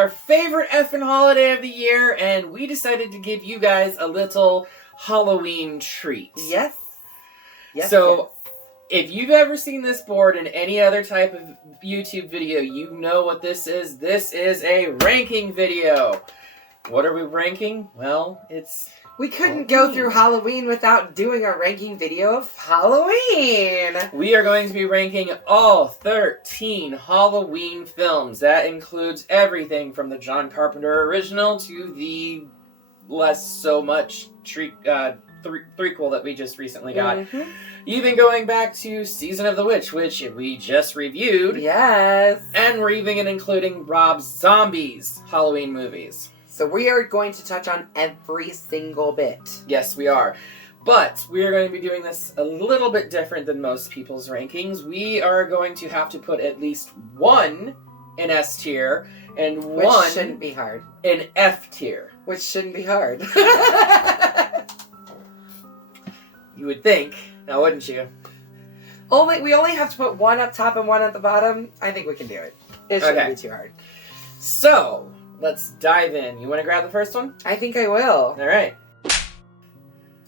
our favorite effing holiday of the year, and we decided to give you guys a little Halloween treat. Yes. So, if you've ever seen this board in any other type of YouTube video, you know what this is. This is a ranking video. What are we ranking? Well, it's... We couldn't go through Halloween without doing a ranking video of Halloween. We are going to be ranking all 13 Halloween films. That includes everything from the John Carpenter original to the less so much threequel that we just recently got. Mm-hmm. Even going back to Season of the Witch, which we just reviewed. Yes. And we're even including Rob Zombie's Halloween movies. So we are going to touch on every single bit. Yes, we are. But we are going to be doing this a little bit different than most people's rankings. We are going to have to put at least one in S tier and one... Which shouldn't be hard. In F tier. Which shouldn't be hard. You would think, now wouldn't you? We only have to put one up top and one at the bottom. I think we can do it. It shouldn't be too hard. So... let's dive in. You want to grab the first one? I think I will. All right.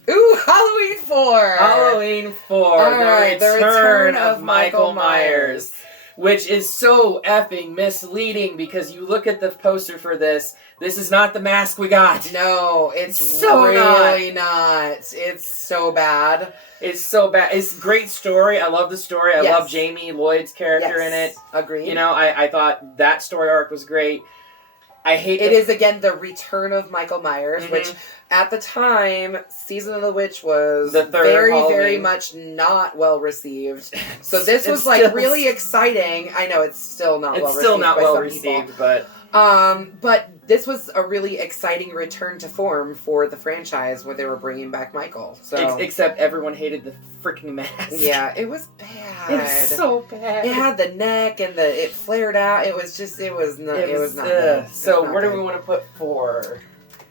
Ooh, Halloween 4! Halloween 4. The Return of Michael Myers. Which is so effing misleading because you look at the poster for this. This is not the mask we got. No, it's so really not. It's so bad. It's so bad. It's a great story. I love the story. I love Jamie Lloyd's character in it. Agreed. You know, I thought that story arc was great. I hate it. Is again the return of Michael Myers, mm-hmm. which at the time, Season of the Witch was the third very, Halloween. very much not well received. So this was like really exciting. I know it's still not well received. It's still not well received, but this was a really exciting return to form for the franchise where they were bringing back Michael. So except everyone hated the freaking mask. Yeah, it was bad. It was so bad. It had the neck and it flared out. It was not good. So where do we want to put 4?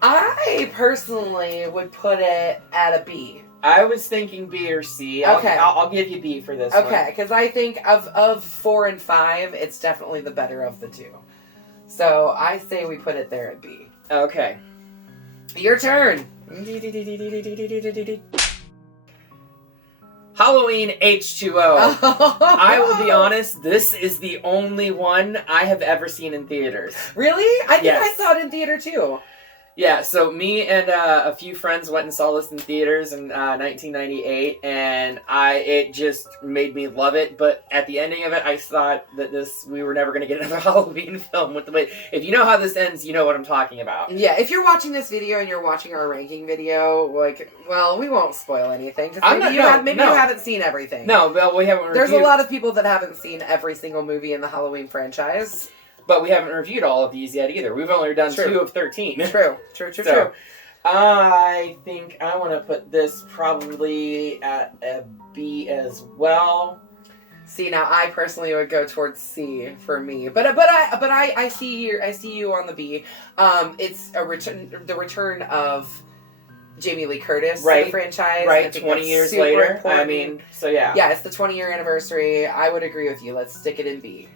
I personally would put it at a B. I was thinking B or C. Okay. I'll give you B for this one. Okay, because I think of 4 and 5, it's definitely the better of the two. So I say we put it there at B. Okay. Your turn. Halloween H2O. I will be honest, this is the only one I have ever seen in theaters. Really? I think I saw it in theater too. Yeah, so me and a few friends went and saw this in theaters in 1998, and it just made me love it. But at the ending of it, I thought that we were never going to get another Halloween film with the way. If you know how this ends, you know what I'm talking about. Yeah, if you're watching this video and you're watching our ranking video, we won't spoil anything. Maybe you haven't seen everything. No, well, we haven't. There's a lot of people that haven't seen every single movie in the Halloween franchise. But we haven't reviewed all of these yet either. We've only done 2 of 13. True. I think I want to put this probably at a B as well. See, now I personally would go towards C for me, but I see you on the B. It's the return of Jamie Lee Curtis to the franchise. Right, 20 years later. Important. I mean, so yeah. Yeah, it's the 20-year anniversary. I would agree with you. Let's stick it in B.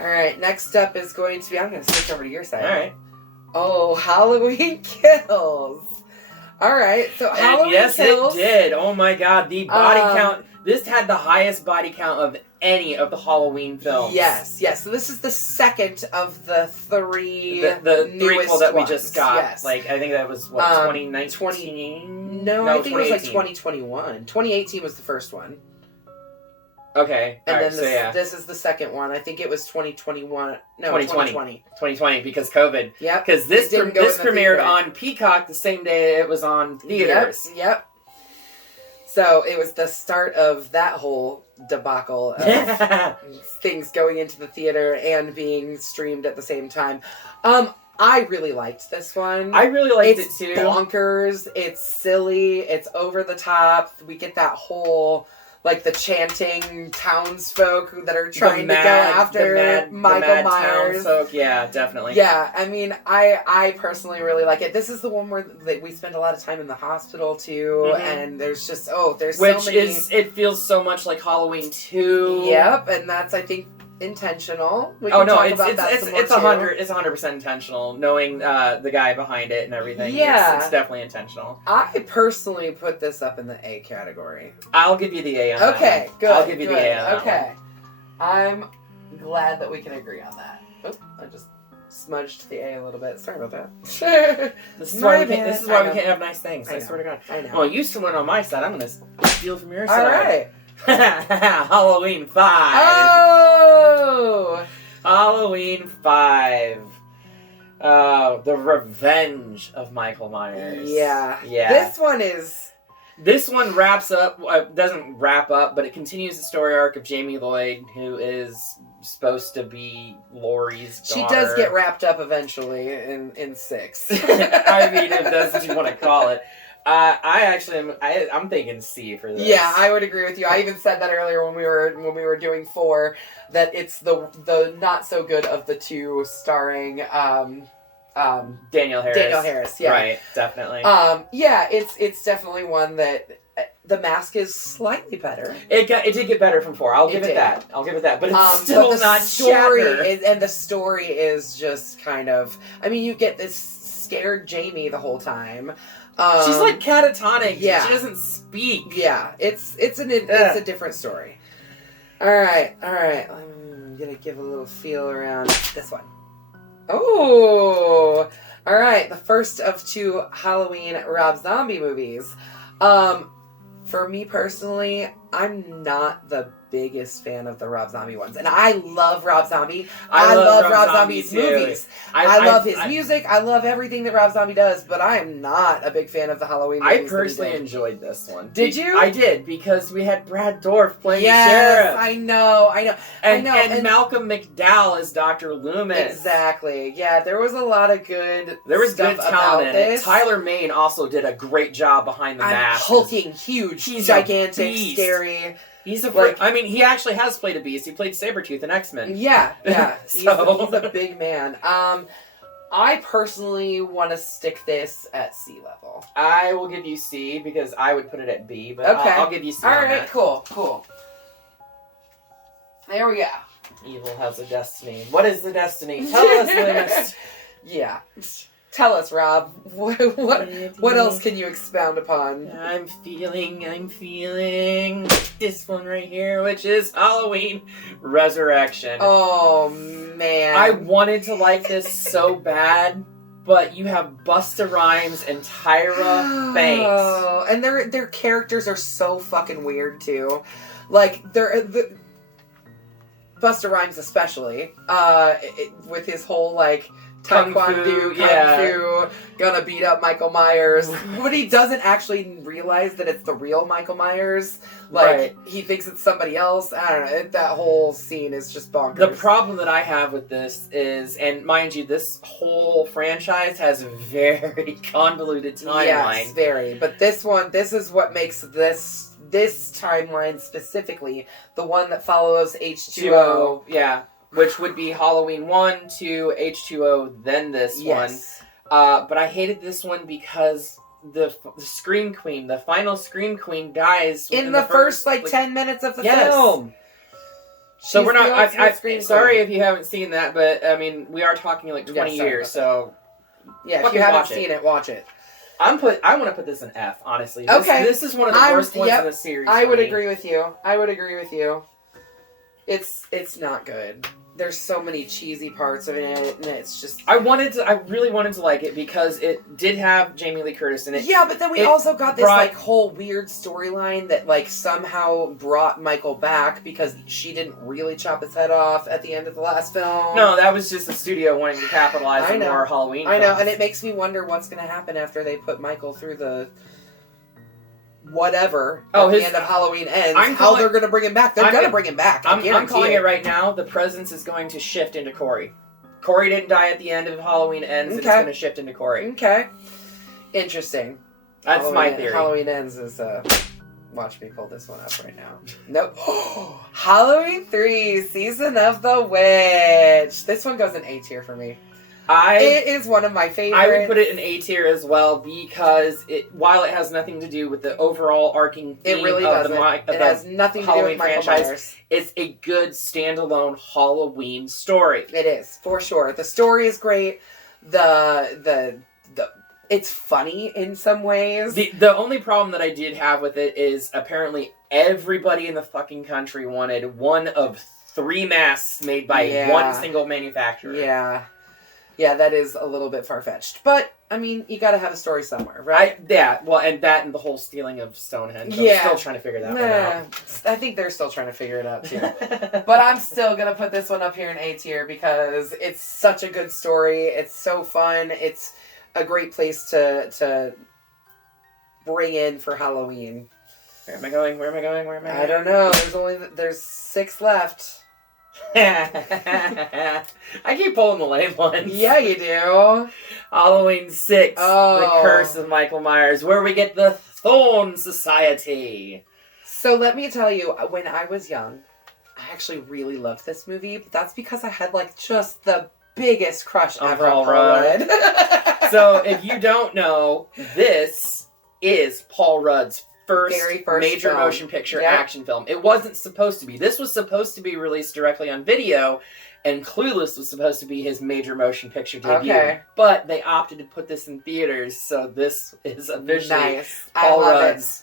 Alright, next up is going to be... I'm going to switch over to your side. Alright. Oh, Halloween Kills. Alright, so Halloween Kills... Kills... Yes, it did. Oh my god, the body count... This had the highest body count of any of the Halloween films. Yes. So this is the second of the 3 the threequel that we just got. Yes. I think that was, 2019? No, I think it was 2021. 2018 was the first one. Okay. And then this is the second one. I think it was 2021. No, 2020. 2020 because COVID. Yep. Because this premiered on Peacock the same day it was on theaters. Yep. So it was the start of that whole debacle of things going into the theater and being streamed at the same time. I really liked this one. I really liked it too. It's bonkers. It's silly. It's over the top. We get that whole... the chanting townsfolk that are trying to go after Michael Myers. Townsfolk, yeah, definitely. Yeah, I mean, I personally really like it. This is the one where we spend a lot of time in the hospital, too, and there's just, there's so many... it feels so much like Halloween 2. Yep, and that's, I think, intentional. We Oh can no, talk it's about that some more, it's 100% intentional. Knowing the guy behind it and everything, Yeah. it's definitely intentional. I personally put this up in the A category. I'll give you the A on that. Okay, one. good. I'll give you good. the A on that. Okay, I'm glad that we can agree on that. Oop, I just smudged the A a little bit. Sorry about that. This is why we can't have nice things. I swear to God. I know. Well, you still went on my side. I'm gonna steal from your All side. right. Halloween 5. Oh. Halloween 5. The Revenge of Michael Myers. Yeah. Yeah. This one wraps up, doesn't wrap up, but it continues the story arc of Jamie Lloyd, who is supposed to be Laurie's daughter. She does get wrapped up eventually in 6. I mean, if that's what you want to call it. I'm thinking C for this. Yeah, I would agree with you. I even said that earlier when we were doing 4, that it's the not so good of the two starring Daniel Harris. Daniel Harris, yeah. Right, definitely. Yeah, it's definitely one that The Mask is slightly better. It did get better from 4. I'll give it that. But it's still not story and the story is just kind of, I mean, you get this scared Jamie the whole time. She's like catatonic. Yeah. She doesn't speak. Yeah, it's a different story. All right. I'm gonna give a little feel around this one. Oh, all right. The first of 2 Halloween Rob Zombie movies. For me personally, I'm not the biggest fan of the Rob Zombie ones, and I love Rob Zombie. I love Rob Zombie's movies. I love his music. I love everything that Rob Zombie does, but I am not a big fan of the Halloween movies. I personally enjoyed this one. Did you? I did, because we had Brad Dourif playing the yes, sheriff. I know. And Malcolm McDowell as Dr. Loomis. Exactly. Yeah, there was a lot of good. There was stuff good talent in this. it. Tyler Mane also did a great job behind the mask. Hulking, huge, He's gigantic, scary. He's I mean, he actually has played a beast. He played Sabretooth in X-Men. Yeah. So. He's a big man. I personally want to stick this at C level. I will give you C, because I would put it at B, but okay. I'll give you C. All on right, that. cool. There we go. Evil has a destiny. What is the destiny? Tell us, Loomis. Yeah. Tell us, Rob. What else can you expound upon? I'm feeling this one right here, which is Halloween Resurrection. Oh, man. I wanted to like this so bad, but you have Busta Rhymes and Tyra Banks. Oh, and their characters are so fucking weird, too. Like, Busta Rhymes especially, with his whole, like, Taekwondo, Kung Fu, gonna beat up Michael Myers. But he doesn't actually realize that it's the real Michael Myers. Like, he thinks it's somebody else. I don't know. That whole scene is just bonkers. The problem that I have with this is, and mind you, this whole franchise has a very convoluted timeline. Yes, very. But this is what makes this timeline specifically the one that follows H2O. Yeah. Which would be Halloween 1 to H2O, then this one. But I hated this one because the Scream Queen, the final Scream Queen, dies in the first 10 minutes of the film. So we're not. Sorry if you haven't seen that, but I mean, we are talking like 20 years. So yeah, if you haven't seen it, watch it. I want to put this in F. Honestly, this is one of the worst ones in the series. I would agree with you. It's not good. There's so many cheesy parts of it, and it's just... I really wanted to like it because it did have Jamie Lee Curtis in it. Yeah, but then we also got this, whole weird storyline that, somehow brought Michael back because she didn't really chop his head off at the end of the last film. No, that was just the studio wanting to capitalize on more Halloween films. I know, and it makes me wonder what's going to happen after they put Michael through the... whatever at the end of Halloween ends, how they're going to bring him back. They're going to bring him back. I'm calling it right now. The presence is going to shift into Corey. Corey didn't die at the end of Halloween Ends. It's going to shift into Corey. Okay. Interesting. That's my theory. Halloween Ends is... watch me pull this one up right now. Nope. Halloween 3, Season of the Witch. This one goes in A tier for me. It is one of my favorites. I would put it in A tier as well because while it has nothing to do with the overall arcing theme it really of doesn't. the It has nothing to do Halloween with Michael franchise, Myers. it's a good standalone Halloween story. It is, for sure. The story is great. The it's funny in some ways. The only problem that I did have with it is apparently everybody in the fucking country wanted one of 3 masks made by one single manufacturer. Yeah. Yeah, that is a little bit far-fetched. But, I mean, you gotta have a story somewhere, right? And the whole stealing of Stonehenge. I'm still trying to figure that one out. I think they're still trying to figure it out, too. But I'm still gonna put this one up here in A tier because it's such a good story. It's so fun. It's a great place to bring in for Halloween. Where am I going? I don't know. There's 6 left. I keep pulling the lame ones. Yeah, you do. Halloween 6, The Curse of Michael Myers, where we get the Thorn Society. So let me tell you, when I was young, I actually really loved this movie, but that's because I had just the biggest crush on ever on Paul Rudd. So if you don't know, this is Paul Rudd's first major film. Motion picture action film. It wasn't supposed to be. This was supposed to be released directly on video, and Clueless was supposed to be his major motion picture debut. Okay. But they opted to put this in theaters, so this is officially Paul Rudd's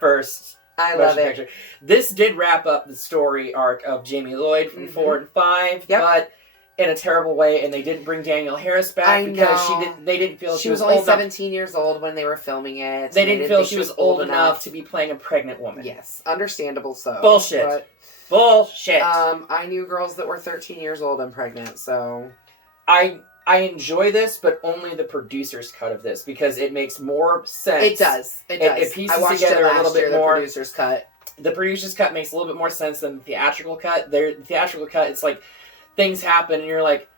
first motion picture. This did wrap up the story arc of Jamie Lloyd from 4 and 5, but in a terrible way, and they didn't bring Danielle Harris back because they didn't feel she was only old 17 years old when they were filming it. They didn't feel she was old enough to be playing a pregnant woman. Yes, understandable so. Bullshit. Bullshit. I knew girls that were 13 years old and pregnant, so I enjoy this, but only the producer's cut of this because it makes more sense. It does. It pieces I watched together it last a little bit year, more. The producer's cut. The producer's cut makes a little bit more sense than the theatrical cut. The theatrical cut, it's like things happen and you're like,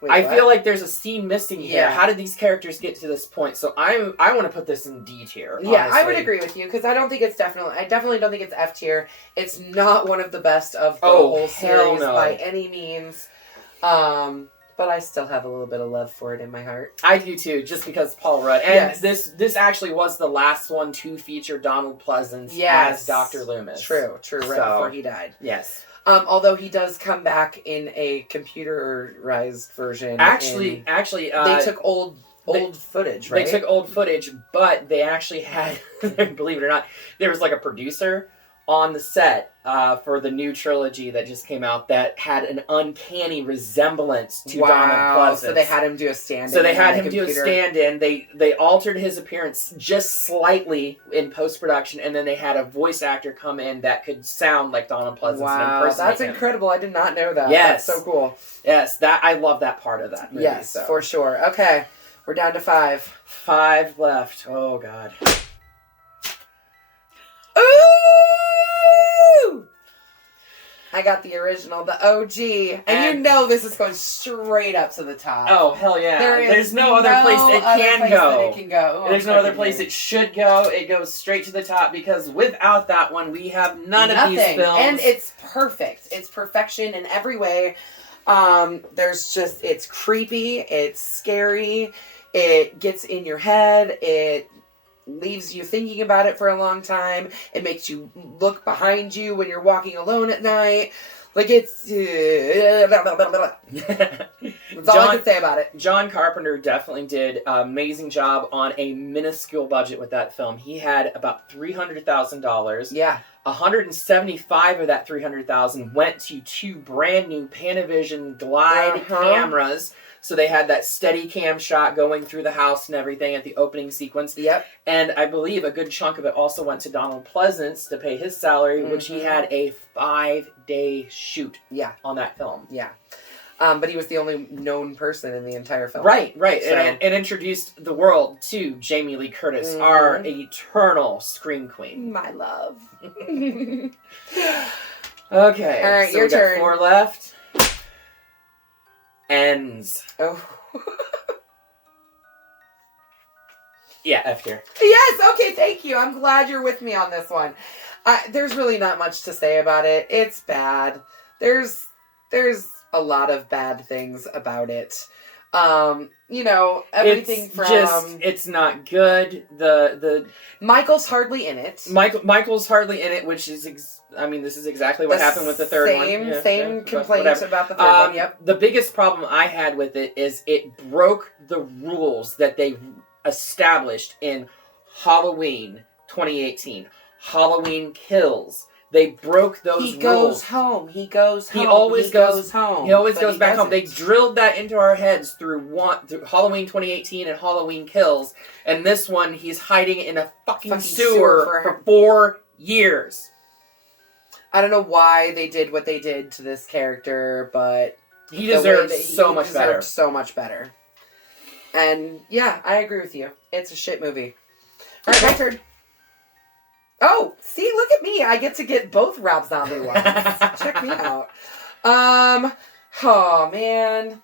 wait, I feel like there's a scene missing here. How did these characters get to this point? So I want to put this in D tier. Yeah, honestly. I would agree with you because I definitely don't think it's F tier. It's not one of the best of the whole series by any means. But I still have a little bit of love for it in my heart. I do too, just because Paul Rudd. And this actually was the last one to feature Donald Pleasance as Dr. Loomis. True, right before he died. Yes. Although he does come back in a computerized version. Actually, they took old footage, right? They took old footage, but they actually had, believe it or not, there was like a producer on the set for the new trilogy that just came out that had an uncanny resemblance to Donald Pleasance. So they had him do a stand-in. So they had him do a stand-in. They altered his appearance just slightly in post-production, and then they had a voice actor come in that could sound like Donald Pleasance and impersonate that's him. incredible. I did not know that. Yes. That's so cool. Yes, I love that part of that movie. Yes, for sure. Okay, we're down to 5. 5 left. Oh, God. Ooh! I got the original, the OG. And you know this is going straight up to the top. Oh, hell yeah. There's no other place it can go. There's no other place it should go. It goes straight to the top because without that one, we have none of these films. And it's perfect. It's perfection in every way. It's creepy. It's scary. It gets in your head. It leaves you thinking about it for a long time. It makes you look behind you when you're walking alone at night. That's all I can say about it. John Carpenter definitely did an amazing job on a minuscule budget with that film. He had about $300,000. Yeah. 175 of that $300,000 went to 2 brand new Panavision Glide cameras. So they had that steady cam shot going through the house and everything at the opening sequence. Yep. And I believe a good chunk of it also went to Donald Pleasance to pay his salary, which he had a 5-day shoot on that film. Yeah. But he was the only known person in the entire film. Right. So. And it introduced the world to Jamie Lee Curtis, our eternal scream queen. My love. Okay. All right, so your we got turn. 4 left. Ends. Oh. Yeah, F tier. Yes, okay, thank you. I'm glad you're with me on this one. There's really not much to say about it. It's bad. There's a lot of bad things about it. You know, everything it's not good. The Michael's hardly in it. Michael's hardly in it, which is this is exactly what happened with the third one. Same complaints about the third one. Yep. The biggest problem I had with it is it broke the rules that they established in Halloween 2018. Halloween Kills. They broke those rules. He goes home. He always goes home. He always goes back home. They drilled that into our heads through Halloween 2018 and Halloween Kills. And this one, he's hiding in a fucking sewer for 4 years. I don't know why they did what they did to this character, but he deserved so much better. And yeah, I agree with you. It's a shit movie. All right, my turn. Oh, see, look at me. I get to get both Rob Zombie ones. Check me out. Oh, man.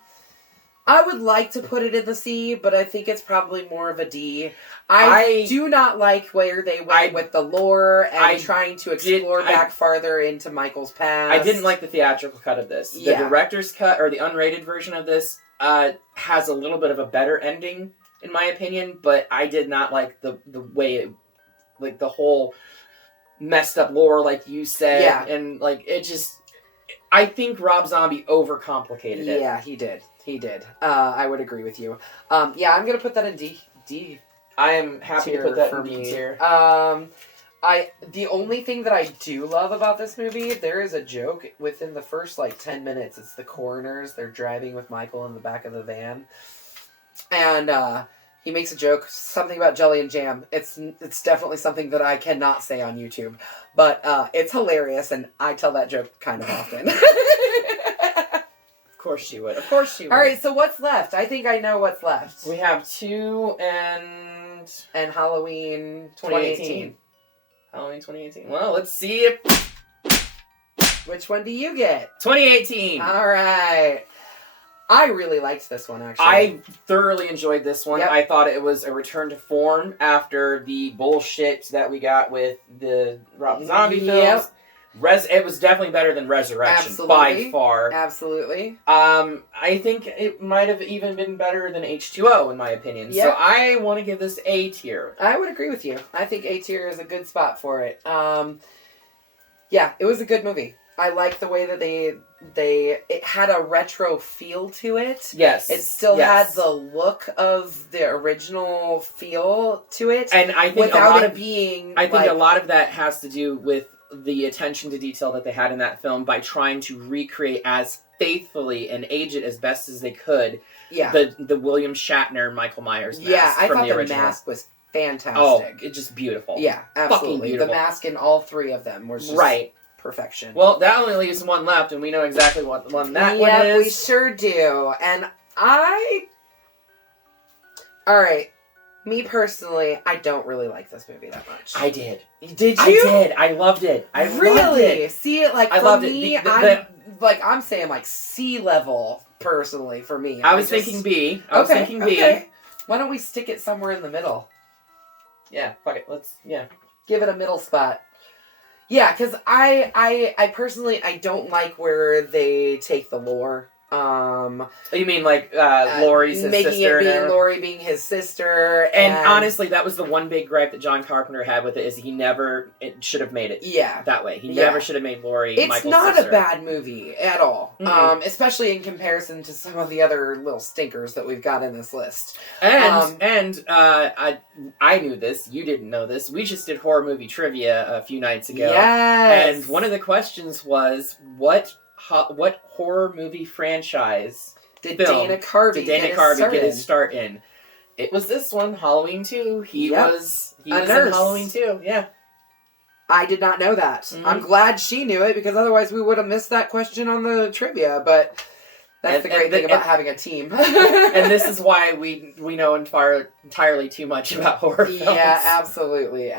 I would like to put it in the C, but I think it's probably more of a D. I do not like where they went with the lore and trying to explore back farther into Michael's past. I didn't like the theatrical cut of this. The director's cut, or the unrated version of this, has a little bit of a better ending, in my opinion, but I did not like the way it, like, the whole messed up lore, like you said, and, like, it just, I think Rob Zombie overcomplicated it. Yeah, he did. I would agree with you. Yeah, I'm gonna put that in D. I am happy to put that in D tier. The only thing that I do love about this movie, there is a joke within the first, 10 minutes. It's the coroners. They're driving with Michael in the back of the van. And, he makes a joke, something about jelly and jam. It's definitely something that I cannot say on YouTube. But, it's hilarious, and I tell that joke kind of often. Of course you would. All right, so what's left? I think I know what's left. We have 2 and Halloween 2018. Halloween 2018. Well, let's see if... Which one do you get? 2018. All right. I really liked this one, actually. I thoroughly enjoyed this one. Yep. I thought it was a return to form after the bullshit that we got with the Rob Zombie films. It was definitely better than Resurrection, by far. Absolutely. I think it might have even been better than H2O, in my opinion. Yep. So I want to give this A tier. I would agree with you. I think A tier is a good spot for it. Yeah, it was a good movie. I like the way that it had a retro feel to it. Yes. It still had the look of the original feel to it. And I think without it being I think a lot of that has to do with the attention to detail that they had in that film by trying to recreate as faithfully and age it as best as they could. Yeah. The William Shatner Michael Myers mask. Yeah, I from thought the original. Mask was fantastic. Oh, it's just beautiful. Yeah, absolutely. Fucking beautiful. The mask in all 3 of them was just perfection. Well, that only leaves one left, and we know exactly what one that one is. Yeah, we sure do. And Alright, me personally, I don't really like this movie that much. I did. Did you? I did. I loved it. I loved it. See, I loved me, it. I'm saying, C level, personally, for me. I was thinking B. Okay. Why don't we stick it somewhere in the middle? Yeah, fuck it. Give it a middle spot. Yeah, because I personally, I don't like where they take the lore. You mean Laurie's his sister? Laurie being his sister. And honestly, that was the one big gripe that John Carpenter had with it, is it should have made it that way. He never should have made Laurie Michael's sister. It's not a bad movie at all. Mm-hmm. Especially in comparison to some of the other little stinkers that we've got in this list. And I knew this. You didn't know this. We just did horror movie trivia a few nights ago. Yes! And one of the questions was, what horror movie franchise did Dana Carvey get his start in? It was this one, Halloween 2. He was in Halloween 2. Yeah. I did not know that. Mm-hmm. I'm glad she knew it, because otherwise we would have missed that question on the trivia, but that's the great thing about having a team. And this is why we know entirely too much about horror films. Yeah, absolutely.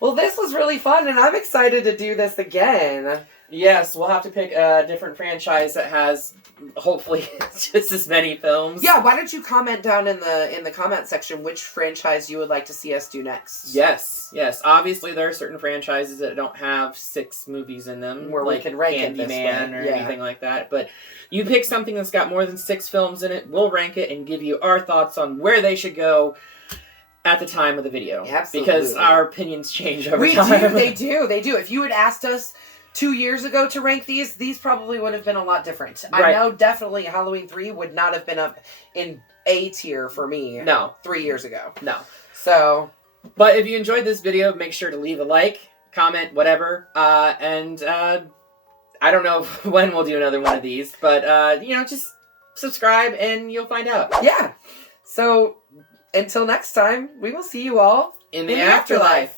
Well, this was really fun, and I'm excited to do this again. Yes, we'll have to pick a different franchise that has hopefully just as many films. Yeah, why don't you comment down in the comment section which franchise you would like to see us do next? Yes. Obviously, there are certain franchises that don't have 6 movies in them, Where like we can rank it this Candyman way. or Yeah. anything like that. But you pick something that's got more than 6 films in it, we'll rank it and give you our thoughts on where they should go at the time of the video. Absolutely. Because our opinions change over time. They do. If you had asked us 2 years ago to rank these probably would have been a lot different. Right. I know definitely Halloween 3 would not have been up in A tier for me. No. 3 years ago. No. So. But if you enjoyed this video, make sure to leave a like, comment, whatever. And I don't know when we'll do another one of these, but just subscribe and you'll find out. Yeah. So until next time, we will see you all In the afterlife.